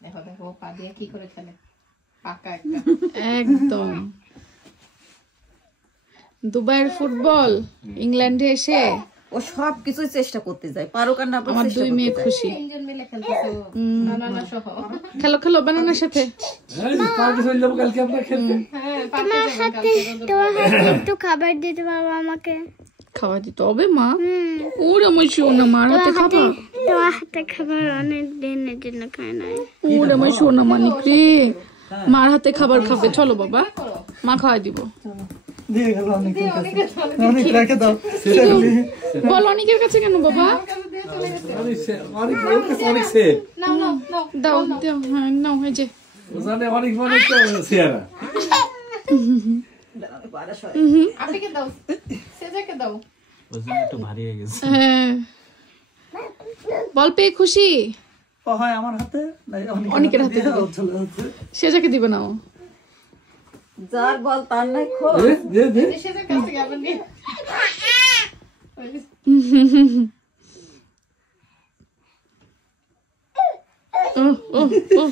দেখো দেখো পা দিয়ে কি করে খেলে, পাকা একটা একদম। দুবাইয়ের ফুটবল ইংল্যান্ডে এসে ও সব কিছুই চেষ্টা করতে যায়, পারুক আর না পারুক আমার চেষ্টা দুই করতে মেয়ে যায়। খুশি। তিনজন মিলে খেলতেছো বানানা সহ। খেলো খেলো বানানার সাথে। পার্কে চলে যাবো কালকে আমরা খেলতে। হ্যাঁ পার্কে যাবেন কালকে। তোমার হাতে একটু খাবার দিতে পারবো আমাকে? খাওয়া দিতে হবে মা? ওরে আমার সোনা, মার হাতে খাবা? তোমার হাতে খাবার অনেক দিনের জন্য খাই নাই। ওরে আমার সোনা মানিক রে, মার হাতে খাবার খাবে। চলো বাবা, মা খাওয়াই দিব। দিয়ে গেল অনেক, অনেক রেখে দাও। বল অনেকের কাছে কেন বাবা? অনেক অনেক সে নাও নাও নাও দাও দাও, হ্যাঁ নাও, এই যে ওখানে অনেক অনেক সেরা। আপনাকে দাও, সেজাকে দাও। ওজন একটু ভারী হয়ে গেছে। হ্যাঁ। বল পেয়ে খুশি? ও হয় আমার হাতে, অনেকের হাতে দিয়ে চলে যাচ্ছে। সে যাকে দিবে না ও। যার বল তার নাই খোল। সেজার কাছ থেকে আবার নিয়ে ও ও ও